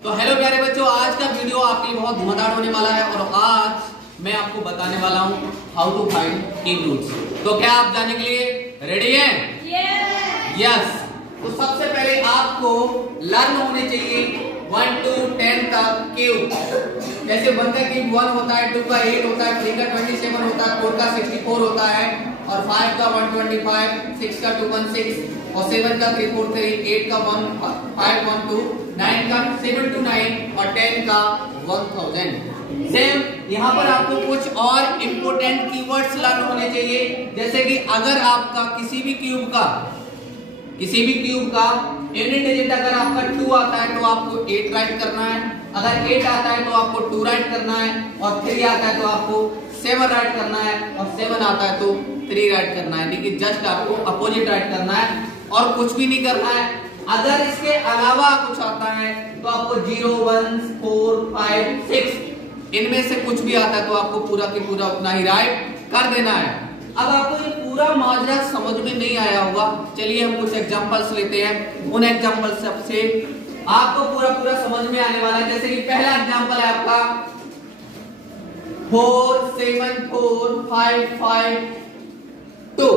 तो हेलो प्यारे बच्चों, आज का वीडियो आपके लिए बहुत धुआंधार होने वाला है और आज मैं आपको बताने वाला हूँ how to find cube roots. तो क्या आप जानने के लिए रेडी हैं? यस। तो सबसे पहले आपको लर्न होने चाहिए 1 to 10 तक क्यूब। जैसे 1 का क्यूब 1 होता है, 2 का 8 होता है, 3 का 27 होता है, 4 का 64 होता है और 5 का 125, 6 का 216 और 7 का 343, 8 का 1512, 9 का 729 और 10 का 1000। सेम यहाँ पर आपको कुछ और इम्पोर्टेंट कीवर्ड्स लर्न होने चाहिए। जैसे कि अगर आपका किसी भी क्यूब का यूनिट डिजिट अगर आपका 2 आता है तो आपको 8 राइट करना है, अगर 8 आता है तो आपको 2 राइट करना है और 3 आता है तो आपको 7 राइट करना है और 7 आता है तो 3 राइट करना है। देखिए जस्ट आपको अपोजिट राइट करना है और कुछ भी नहीं करना है। अगर इसके अलावा कुछ आता है तो आपको 0, 1, 4, 5, 6 इनमें से कुछ भी आता है तो आपको पूरा के पूरा उतना ही राइट कर देना है। अब आपको ये पूरा माजरा समझ में नहीं आया होगा, चलिए हम कुछ एग्जांपल्स लेते हैं। उन एग्जांपल से आपको पूरा समझ में आने वाला है। जैसे कि पहला एग्जांपल है आपका 4, 7, 4, 5, 5, 2।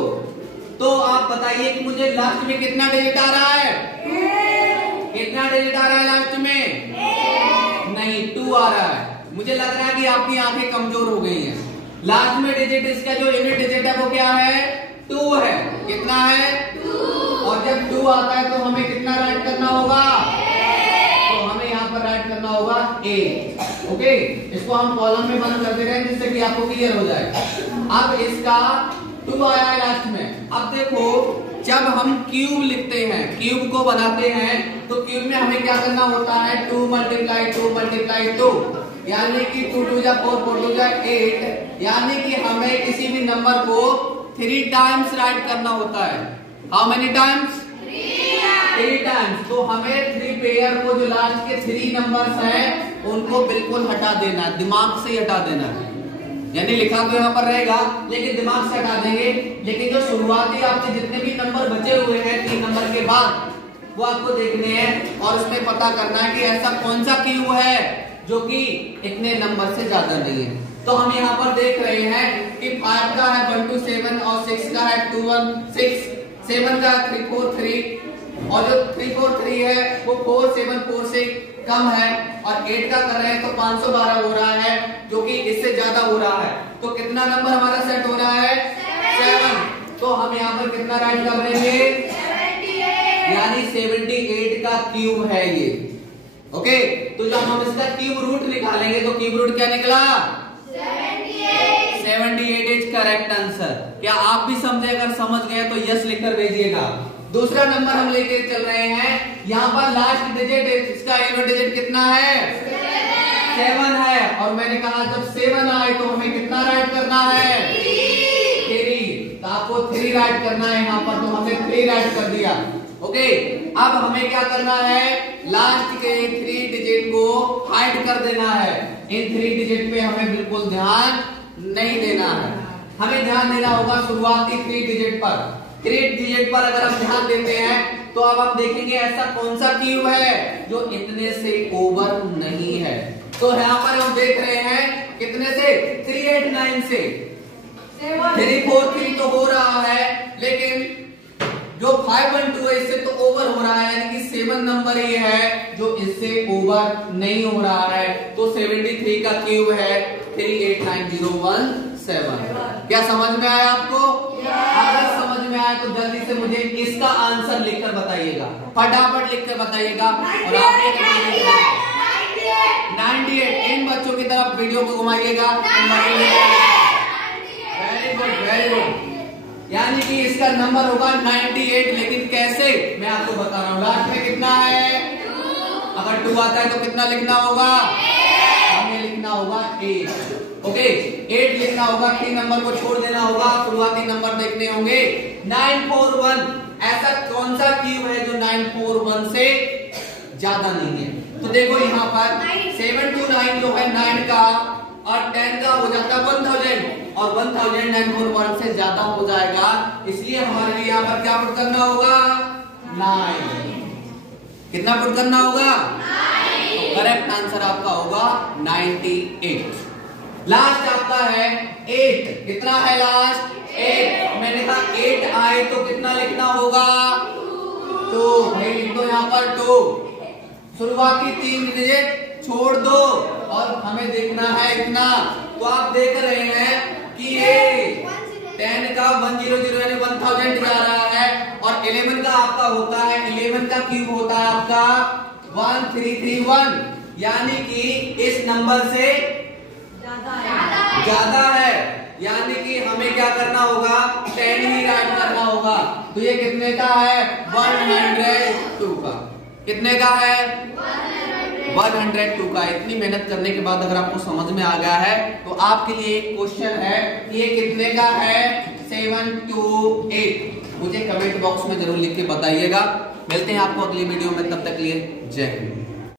तो आप बताइए कि मुझे लास्ट में कितना डिजिट आ रहा है? कितना डिजिट आ रहा है लास्ट में? नहीं, 2 आ रहा है। मुझे लग रहा है कि आपकी आंखें कमजोर हो गई हैं। लास्ट में डिजिट, इसका जो यूनिट डिजिट है वो क्या है? 2 है। कितना है? 2। और जब 2 आता है तो हमें कितना राइट करना होगा? तो हमें यहाँ पर राइट करना होगा 8। ओके, इसको हम कॉलम में बंद करते रहें जिससे कि आपको क्लियर हो जाए। अब इसका 2 आया है लास्ट में। अब देखो, जब हम क्यूब लिखते हैं, क्यूब को बनाते हैं तो क्यूब में हमें क्या करना होता है? 2 × 2 यानी कि 2 2 4, 4 2 8, यानी कि हमें किसी भी नंबर को 3 टाइम्स राइट करना होता है। How many times? 3 टाइम्स। तो हमें 3 पेयर को, जो लास्ट के 3 नंबर्स हैं उनको बिल्कुल हटा देना, दिमाग से हटा देना। यानी लिखा तो यहाँ पर रहेगा लेकिन दिमाग से हटा देंगे। लेकिन जो शुरुआती आपके जितने भी नंबर बचे हुए हैं 3 नंबर के बाद, वो आपको देखने हैं और उसमें पता करना है कि ऐसा कौन सा क्यूब है जो कि इतने नंबर से ज्यादा नहीं है। तो हम यहाँ पर देख रहे हैं कि 5 का है 1 2 7 और 6 का है 2 1 6, 7 का 3 4 3 और जो 3 4 3 है वो 4 7 4 से कम है और 8 का कर रहे हैं तो 512 हो रहा है, जो कि इससे ज्यादा हो रहा है। तो कितना नंबर हमारा सेट हो रहा है? 7। तो हम यहाँ पर कितना राइट कर देंगे? 78। यानी 78 का क्यूब है ये। ओके, तो जब हम इसका क्यूब रूट निकालेंगे तो क्यूब रूट क्या निकला? 78 इज करेक्ट आंसर। क्या आप भी समझे? अगर समझ गए तो यस लिखकर भेजिएगा। दूसरा नंबर हम लेके चल रहे हैं। यहाँ पर लास्ट डिजिट, इसका यूनिट डिजिट कितना है? 7 है। और मैंने कहा जब 7 आए तो हमें कितना राइट करना है? 3। तो आपको 3 राइट करना है यहाँ पर, तो हमने 3 राइट कर दिया। ओके, अब हमें क्या करना है? लास्ट के 3 डिजिट को हाइड कर देना है। इन 3 डिजिट पे हमें बिल्कुल ध्यान नहीं देना है। हमें ध्यान देना होगा शुरुआती 3 डिजिट पर। 3 डिजिट पर अगर हम ध्यान देते हैं तो अब हम देखेंगे ऐसा कौन सा क्यूब है जो इतने से ओवर नहीं है। तो यहाँ पर हम देख रहे हैं कितने से? 389 से। 343 तो हो रहा है, लेकिन जो 512 है इससे तो ओवर हो रहा है, यानी कि 7 नंबर ही है जो इससे ओवर नहीं हो रहा है। तो 73 का क्यूब है 389017। क्या समझ में आया आपको? अगर समझ में आया तो जल्दी से मुझे इसका आंसर लिखकर बताइएगा, फटाफट लिखकर बताइएगा। और आप 98 इन बच्चों की तरफ वीडियो को घुमाइएगा। Very good, very good. यानी कि इसका नंबर होगा 98। लेकिन कैसे, मैं आपको बता रहा हूँ। लास्ट में कितना है? अगर 2 आता है तो कितना लिखना होगा? हमें लिखना होगा 8। ओके, 8 लिखना होगा। 3 नंबर को छोड़ देना होगा, शुरुआती नंबर देखने होंगे। 941 ऐसा कौन सा क्यूब है जो 941 से ज्यादा नहीं है? तो देखो यहाँ पर 7 to 9 जो है 9 का और 10 का हो जाता है 1000 और 1941 से ज्यादा हो जाएगा। इसलिए हमारे लिए यहाँ पर क्या पुट करना होगा? 9। कितना पुट करना होगा? 9। करेक्ट आंसर आपका होगा 98। लास्ट आपका है 8। कितना है लास्ट? 8। मैंने कहा 8 आए तो कितना लिखना होगा? 2। भाई लिख दो यहाँ पर 2। शुरुआती 3 डिजिट छोड़ दो और हमें देखना है इतना। तो आप देख रहे हैं कि ये 10 का 100 यानी 1000 जा रहा है और 11 का आपका होता है, 11 का क्यूब होता है आपका 1331, यानी कि इस नंबर से ज्यादा है, यानी कि हमें क्या करना होगा? 10 ही राइट करना होगा। तो ये कितने का है? 102 का। कितने का है? 102 का। इतनी मेहनत करने के बाद अगर आपको समझ में आ गया है तो आपके लिए एक क्वेश्चन है कि ये कितने का है? 728। मुझे कमेंट बॉक्स में जरूर लिख के बताइएगा। मिलते हैं आपको अगली वीडियो में, तब तक के लिए जय हिंद।